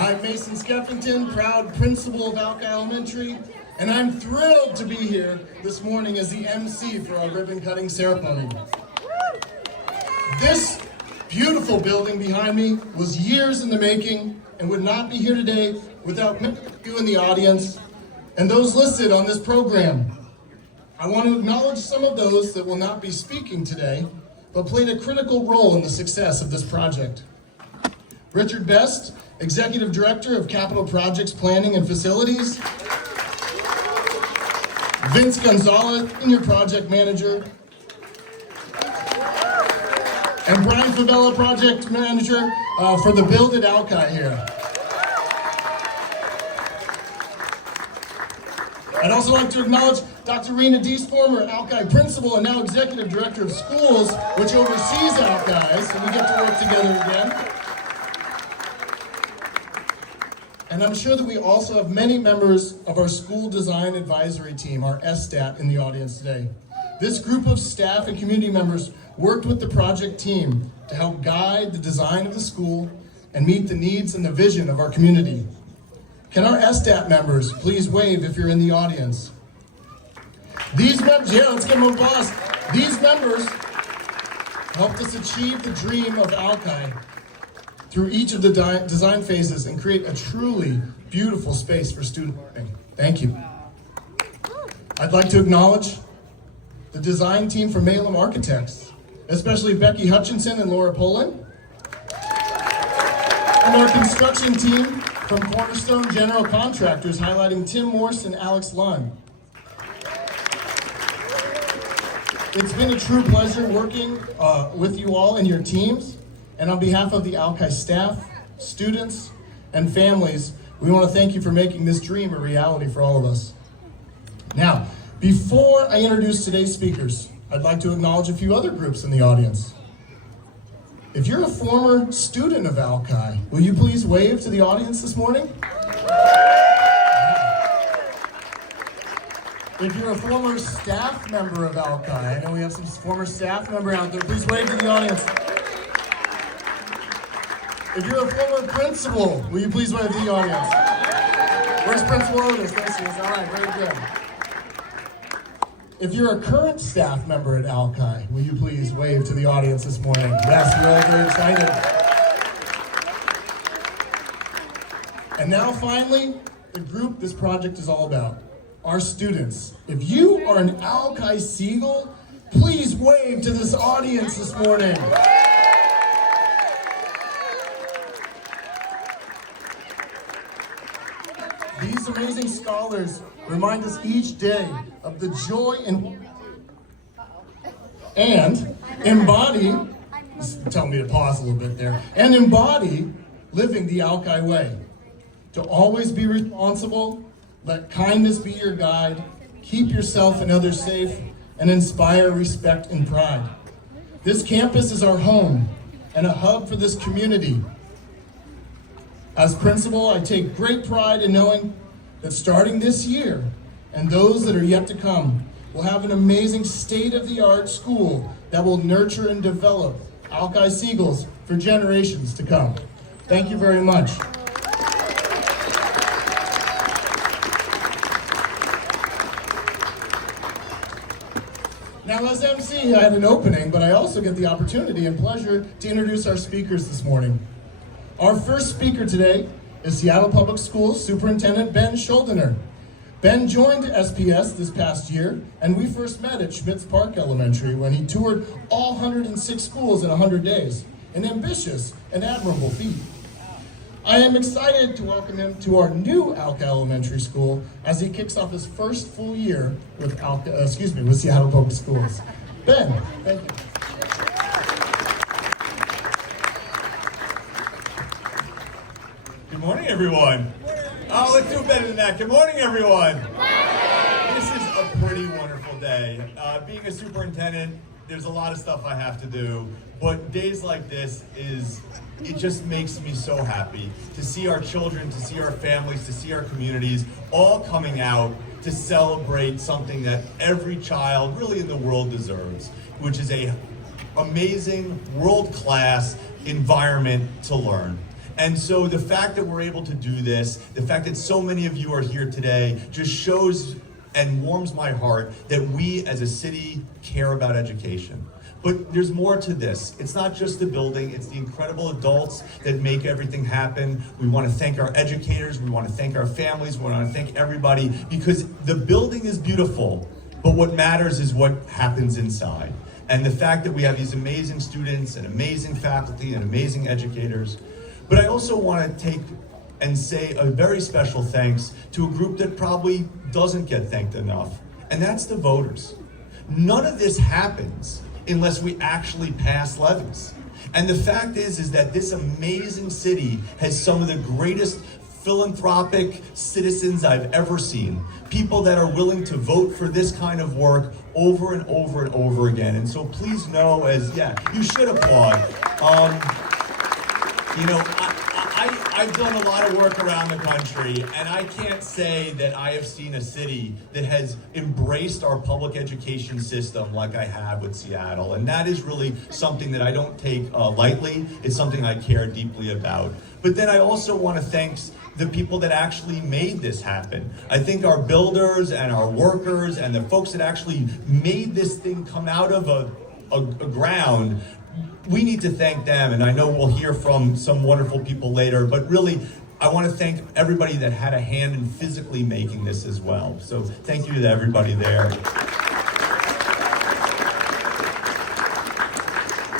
I'm Mason Skeffington, proud principal of Alki Elementary, and I'm thrilled to be here this morning as the MC for our ribbon cutting ceremony. This beautiful building behind me was years in the making and would not be here today without you in the audience and those listed on this program. I want to acknowledge some of those that will not be speaking today, but played a critical role in the success of this project. Richard Best, Executive Director of Capital Projects Planning and Facilities. Vince Gonzalez, Senior Project Manager. And Brian Favela, Project Manager for the Build at Alki here. I'd also like to acknowledge Dr. Rena Deese, former Alki Principal and now Executive Director of Schools, which oversees Alki, so we get to work together again. And I'm sure that we also have many members of our School Design Advisory Team, our SDAT, in the audience today. This group of staff and community members worked with the project team to help guide the design of the school and meet the needs and the vision of our community. Can our SDAT members please wave if you're in the audience? These members, yeah, let's give them applause. These members helped us achieve the dream of Alki through each of the design phases and create a truly beautiful space for student learning. Thank you. I'd like to acknowledge the design team from Malum Architects, especially Becky Hutchinson and Laura Poland, and our construction team from Cornerstone General Contractors, highlighting Tim Morse and Alex Lund. It's been a true pleasure working with you all and your teams. And on behalf of the Alki staff, students, and families, we want to thank you for making this dream a reality for all of us. Now, before I introduce today's speakers, I'd like to acknowledge a few other groups in the audience. If you're a former student of Alki, will you please wave to the audience this morning? If you're a former staff member of Alki, I know we have some former staff member out there, please wave to the audience. If you're a former principal, will you please wave to the audience? Where's Principal Otis? There she is. All right, very good. If you're a current staff member at Alki, will you please wave to the audience this morning? Yes, we're all very excited. And now finally, the group this project is all about, our students. If you are an Alki Seagull, please wave to this audience this morning. These amazing scholars remind us each day of the joy and embody, tell me to pause a little bit there, and embody living the Alki way. To always be responsible, let kindness be your guide, keep yourself and others safe, and inspire respect and pride. This campus is our home and a hub for this community. As principal, I take great pride in knowing that starting this year, and those that are yet to come, we'll have an amazing state-of-the-art school that will nurture and develop Alki Seagulls for generations to come. Thank you very much. Now, as MC, I had an opening, but I also get the opportunity and pleasure to introduce our speakers this morning. Our first speaker today is Seattle Public Schools Superintendent Ben Schuldiner. Ben joined SPS this past year, and we first met at Schmitz Park Elementary when he toured all 106 schools in 100 days, an ambitious and admirable feat. I am excited to welcome him to our new Alki Elementary School as he kicks off his first full year with Seattle Public Schools. Ben, thank you. Good morning, everyone. Oh, let's do better than that. Good morning, everyone. This is a pretty wonderful day. Being a superintendent, there's a lot of stuff I have to do, but days like this it just makes me so happy to see our children, to see our families, to see our communities all coming out to celebrate something that every child really in the world deserves, which is a amazing, world-class environment to learn. And so the fact that we're able to do this, the fact that so many of you are here today, just shows and warms my heart that we as a city care about education. But there's more to this. It's not just the building, it's the incredible adults that make everything happen. We want to thank our educators, we want to thank our families, we want to thank everybody, because the building is beautiful, but what matters is what happens inside. And the fact that we have these amazing students and amazing faculty and amazing educators. But I also want to take and say a very special thanks to a group that probably doesn't get thanked enough, and that's the voters. None of this happens unless we actually pass levies. And the fact is that this amazing city has some of the greatest philanthropic citizens I've ever seen. People that are willing to vote for this kind of work over and over and over again. And so please know, you should applaud. I've done a lot of work around the country, and I can't say that I have seen a city that has embraced our public education system like I have with Seattle. And that is really something that I don't take lightly. It's something I care deeply about. But then I also want to thank the people that actually made this happen. I think our builders and our workers and the folks that actually made this thing come out of a ground, we need to thank them, and I know we'll hear from some wonderful people later, but really, I want to thank everybody that had a hand in physically making this as well. So thank you to everybody there.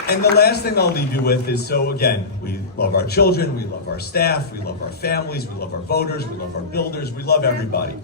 And the last thing I'll leave you with is, so again, we love our children, we love our staff, we love our families, we love our voters, we love our builders, we love everybody.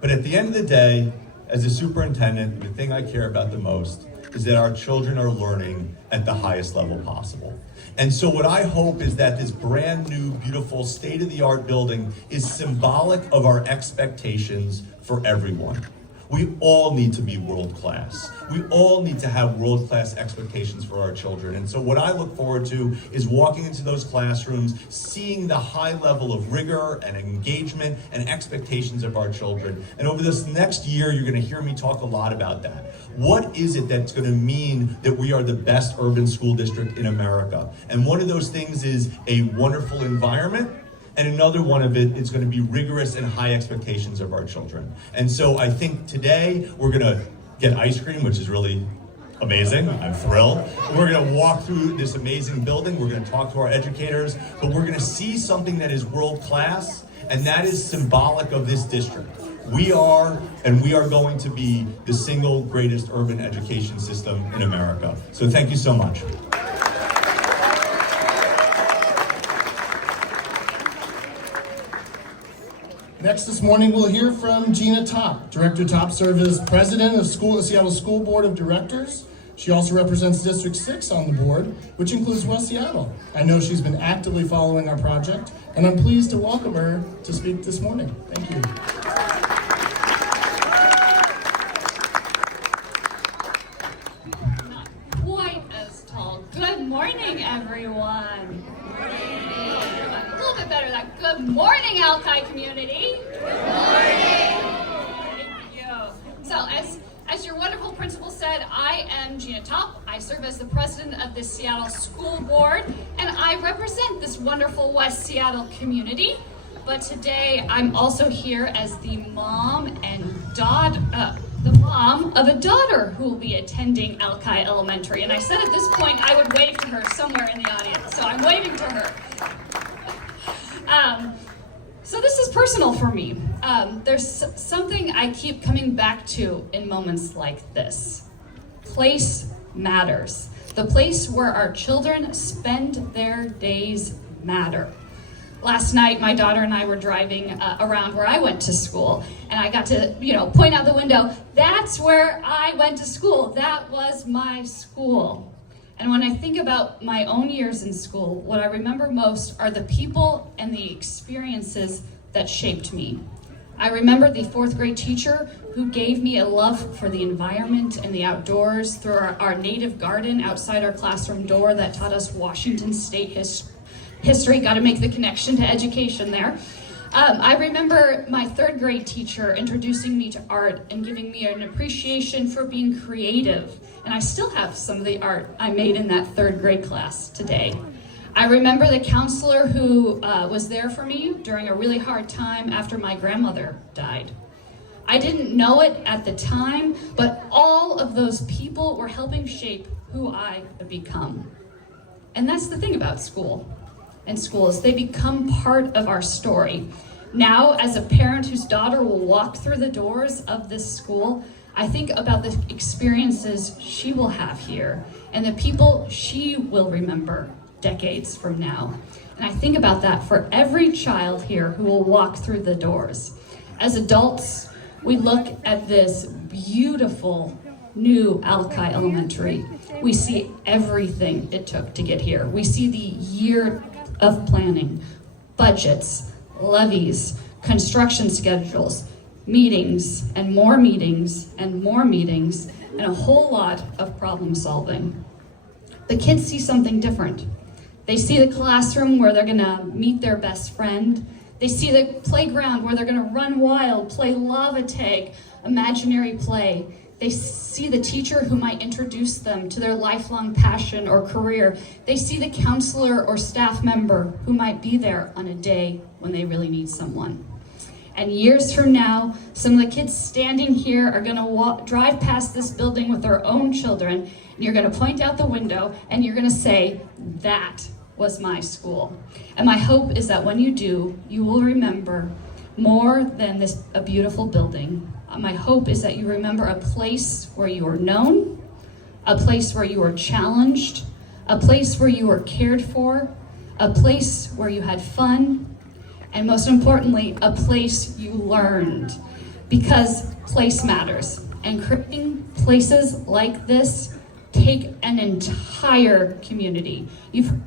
But at the end of the day, as a superintendent, the thing I care about the most is that our children are learning at the highest level possible. And so what I hope is that this brand new, beautiful, state-of-the-art building is symbolic of our expectations for everyone. We all need to be world-class. We all need to have world-class expectations for our children. And so what I look forward to is walking into those classrooms, seeing the high level of rigor and engagement and expectations of our children. And over this next year, you're going to hear me talk a lot about that. What is it that's going to mean that we are the best urban school district in America? And one of those things is a wonderful environment. And another one of it is going to be rigorous and high expectations of our children. And so I think today we're going to get ice cream, which is really amazing. I'm thrilled. We're going to walk through this amazing building. We're going to talk to our educators, but we're going to see something that is world class, and that is symbolic of this district. We are going to be the single greatest urban education system in America. So thank you so much. Next this morning, we'll hear from Gina Top. Director Top serves as president of the Seattle School Board of Directors. She also represents District 6 on the board, which includes West Seattle. I know she's been actively following our project, and I'm pleased to welcome her to speak this morning. Thank you. Not quite as tall. Good morning, everyone. A little bit better than that. Good morning, Alki community. Good morning. Thank you. So, as your wonderful principal said, I am Gina Top. I serve as the president of the Seattle School Board, and I represent this wonderful West Seattle community. But today, I'm also here as the mom of a daughter who will be attending Alki Elementary. And I said at this point I would wave to her somewhere in the audience, so I'm waving to her. So this is personal for me. There's something I keep coming back to in moments like this. Place matters. The place where our children spend their days matter. Last night, my daughter and I were driving around where I went to school, and I got to, point out the window, that's where I went to school. That was my school. And when I think about my own years in school, what I remember most are the people and the experiences that shaped me. I remember the fourth grade teacher who gave me a love for the environment and the outdoors through our native garden outside our classroom door that taught us Washington State history. Got to make the connection to education there. I remember my third grade teacher introducing me to art and giving me an appreciation for being creative. And I still have some of the art I made in that third grade class today. I remember the counselor who was there for me during a really hard time after my grandmother died. I didn't know it at the time, but all of those people were helping shape who I have become. And that's the thing about school and schools. They become part of our story. Now, as a parent whose daughter will walk through the doors of this school, I think about the experiences she will have here and the people she will remember decades from now. And I think about that for every child here who will walk through the doors. As adults, we look at this beautiful new Alki Elementary. We see everything it took to get here. We see the year of planning, budgets, levies, construction schedules, meetings, and more meetings, and more meetings, and a whole lot of problem solving. The kids see something different. They see the classroom where they're gonna meet their best friend. They see the playground where they're gonna run wild, play lava tag, imaginary play. They see the teacher who might introduce them to their lifelong passion or career. They see the counselor or staff member who might be there on a day when they really need someone. And years from now, some of the kids standing here are gonna drive past this building with their own children, and you're gonna point out the window and you're gonna say, that was my school. And my hope is that when you do, you will remember more than a beautiful building. My hope is that you remember a place where you were known, a place where you were challenged, a place where you were cared for, a place where you had fun, and most importantly, a place you learned. Because place matters. And creating places like this take an entire community. You've heard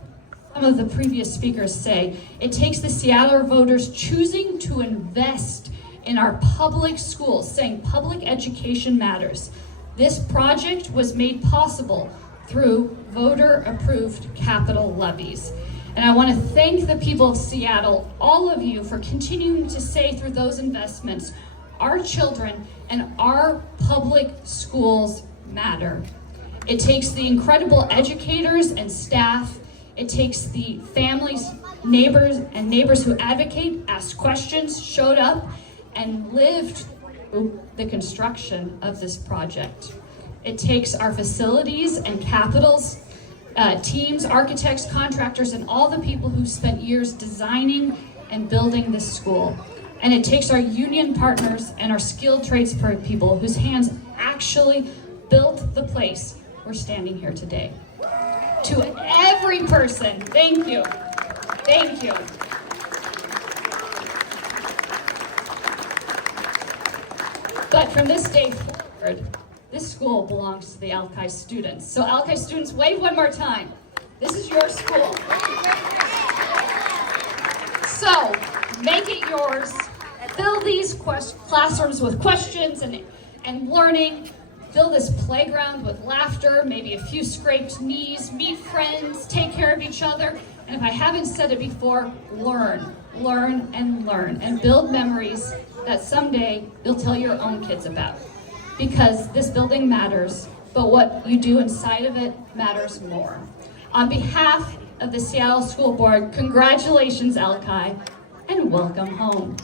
some of the previous speakers say, it takes the Seattle voters choosing to invest in our public schools, saying public education matters. This project was made possible through voter-approved capital levies. And I want to thank the people of Seattle, all of you, for continuing to say through those investments, our children and our public schools matter. It takes the incredible educators and staff. It takes the families, neighbors who advocate, asked questions, showed up, and lived through the construction of this project. It takes our facilities and capitals, teams, architects, contractors, and all the people who spent years designing and building this school. And it takes our union partners and our skilled trades people whose hands actually built the place we're standing here today. To every person, thank you. Thank you. But from this day forward, this school belongs to the Alki students. So Alki students, wave one more time. This is your school. So make it yours. Fill these classrooms with questions and learning. Fill this playground with laughter, maybe a few scraped knees, meet friends, take care of each other. And if I haven't said it before, learn, and build memories that someday you'll tell your own kids about. Because this building matters, but what you do inside of it matters more. On behalf of the Seattle School Board, congratulations, Alki, and welcome home.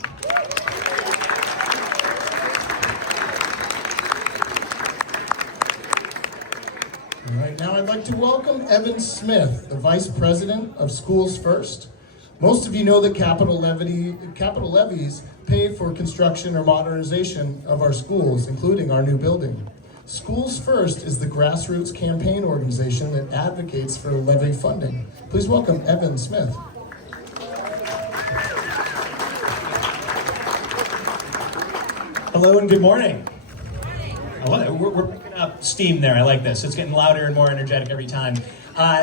All right, now I'd like to welcome Evan Smith, the Vice President of Schools First. Most of you know that capital levies pay for construction or modernization of our schools, including our new building. Schools First is the grassroots campaign organization that advocates for levy funding. Please welcome Evan Smith. Hello and good morning. We're picking up steam there. I like this. It's getting louder and more energetic every time.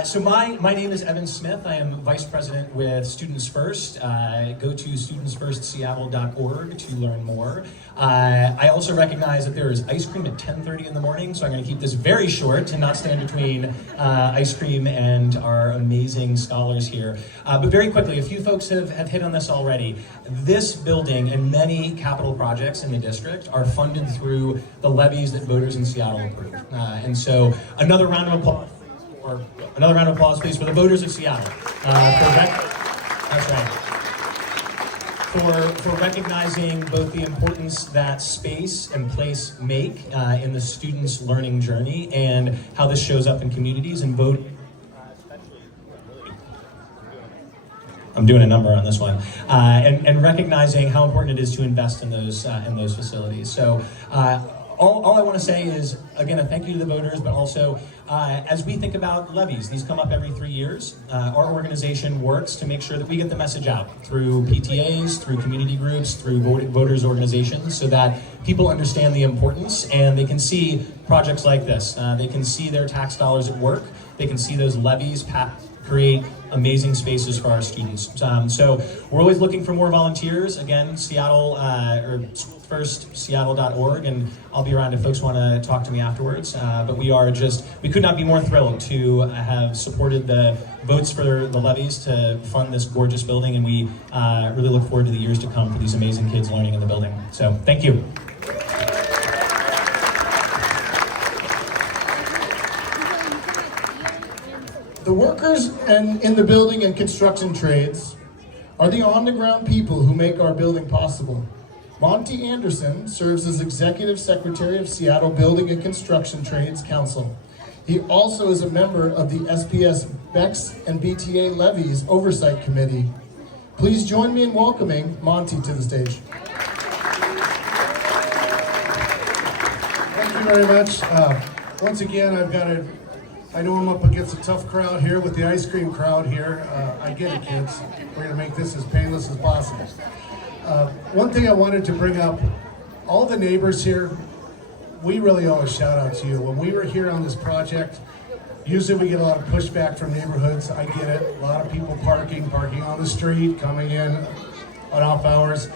So my name is Evan Smith. I am Vice President with Students First. Go to studentsfirstseattle.org to learn more. I also recognize that there is ice cream at 10:30 in the morning, so I'm going to keep this very short and not stand between ice cream and our amazing scholars here. But very quickly, a few folks have hit on this already. This building and many capital projects in the district are funded through the levies that voters in Seattle approve. And so another round of applause or another round of applause, please, for the voters of Seattle. That's right. For recognizing both the importance that space and place make in the students' learning journey and how this shows up in communities and vote. I'm doing a number on this one, and recognizing how important it is to invest in those facilities. So all I want to say is, again, a thank you to the voters, but also as we think about levies, these come up every 3 years. Our organization works to make sure that we get the message out through PTAs, through community groups, through voters organizations, so that people understand the importance and they can see projects like this. They can see their tax dollars at work. They can see those levies create amazing spaces for our students. So we're always looking for more volunteers. Again, Seattle, or first Seattle.org, and I'll be around if folks want to talk to me afterwards. But we could not be more thrilled to have supported the votes for the levies to fund this gorgeous building, and we really look forward to the years to come for these amazing kids learning in the building. So thank you. The workers in the building and construction trades are the on-the-ground people who make our building possible. Monty Anderson serves as Executive Secretary of Seattle Building and Construction Trades Council. He also is a member of the SPS BEX and BTA Levies Oversight Committee. Please join me in welcoming Monty to the stage. Thank you very much. Once again, I know I'm up against a tough crowd here with the ice cream crowd here. I get it, kids. We're gonna make this as painless as possible. One thing I wanted to bring up, all the neighbors here, we really owe a shout out to you. When we were here on this project, usually we get a lot of pushback from neighborhoods. I get it. A lot of people parking on the street, coming in on off hours.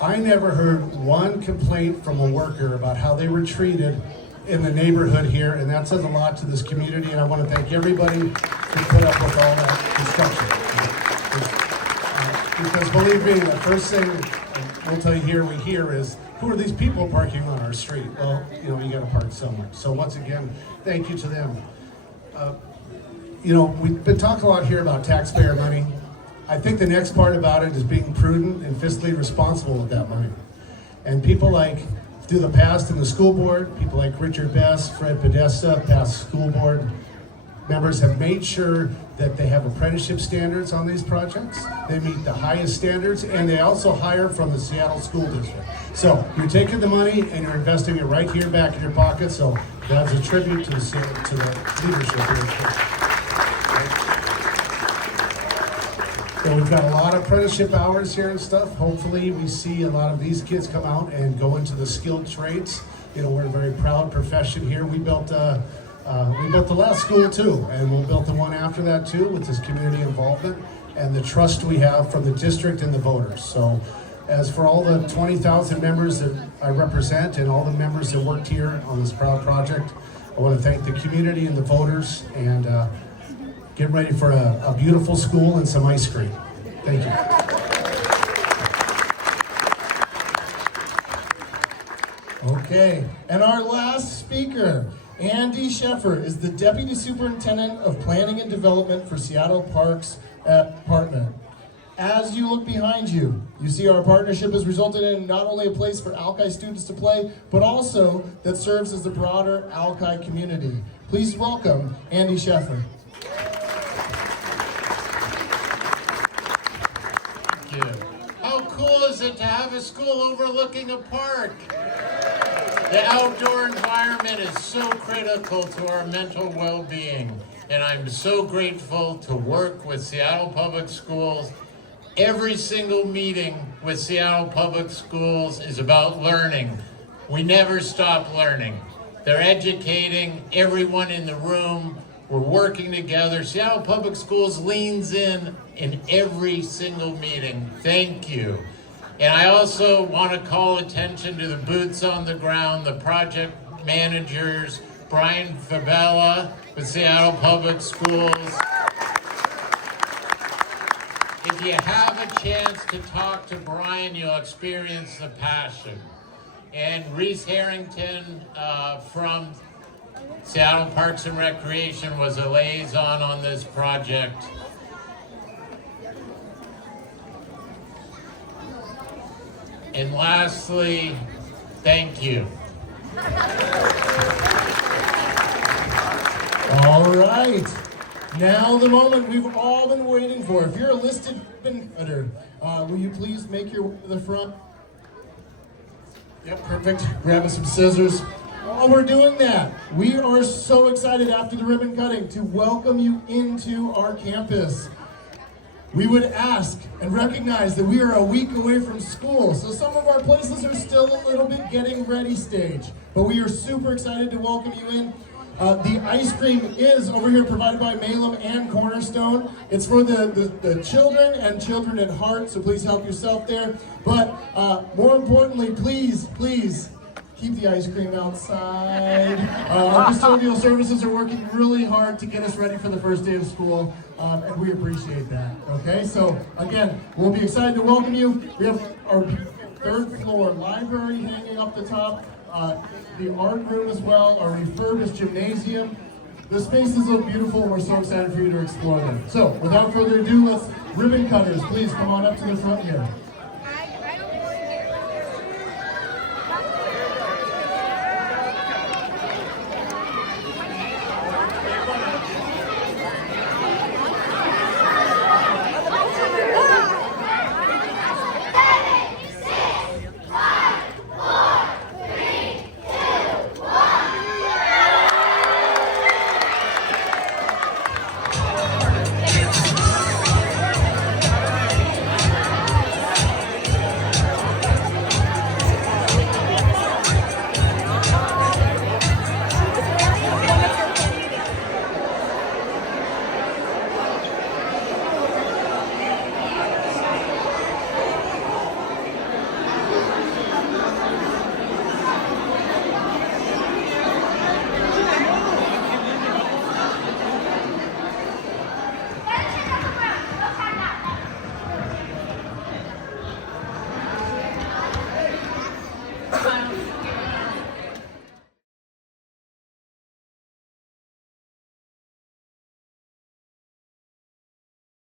I never heard one complaint from a worker about how they were treated in the neighborhood here, and that says a lot to this community, and I want to thank everybody who put up with all that construction. Because believe me, the first thing we'll tell you here, we hear is, who are these people parking on our street? Well, you gotta park somewhere. So once again, thank you to them. We've been talking a lot here about taxpayer money. I think the next part about it is being prudent and fiscally responsible with that money. And people like, through the past in the school board, people like Richard Best, Fred Podesta, past school board members have made sure that they have apprenticeship standards on these projects. They meet the highest standards, and they also hire from the Seattle School District. So you're taking the money and you're investing it right here back in your pocket. So that's a tribute to the leadership here. So we've got a lot of apprenticeship hours here and stuff. Hopefully we see a lot of these kids come out and go into the skilled trades. We're a very proud profession here. We built the last school too, and we'll build the one after that too, with this community involvement and the trust we have from the district and the voters. So as for all the 20,000 members that I represent and all the members that worked here on this proud project, I want to thank the community and the voters, and get ready for a beautiful school and some ice cream. Thank you. Okay, and our last speaker, Andy Sheffer, is the Deputy Superintendent of Planning and Development for Seattle Parks Department. As you look behind you, you see our partnership has resulted in not only a place for Alki students to play, but also that serves as the broader Alki community. Please welcome Andy Sheffer. How cool is it to have a school overlooking a park? The outdoor environment is so critical to our mental well-being, and I'm so grateful to work with Seattle Public Schools. Every single meeting with Seattle Public Schools is about learning. We never stop learning. They're educating everyone in the room. We're working together. Seattle Public Schools leans in every single meeting. Thank you. And I also want to call attention to the boots on the ground, the project managers, Brian Fabella with Seattle Public Schools. If you have a chance to talk to Brian, you'll experience the passion. And Reese Harrington from Seattle Parks and Recreation was a liaison on this project. And lastly, thank you. All right. Now the moment we've all been waiting for. If you're a listed ribbon cutter, will you please make your way to the front? Yep, perfect. Grabbing some scissors. While we're doing that, we are so excited after the ribbon cutting to welcome you into our campus. We would ask and recognize that we are a week away from school, so some of our places are still a little bit getting ready stage, but we are super excited to welcome you in. The ice cream is over here provided by Malum and Cornerstone. It's for the children and children at heart, so please help yourself there. But more importantly, please keep the ice cream outside. Our custodial services are working really hard to get us ready for the first day of school, and we appreciate that. Okay, so again, we'll be excited to welcome you. We have our third floor library hanging up the top. The art room as well, our refurbished gymnasium. The spaces look beautiful and we're so excited for you to explore them. So, without further ado, let's ribbon cutters, please come on up to the front here.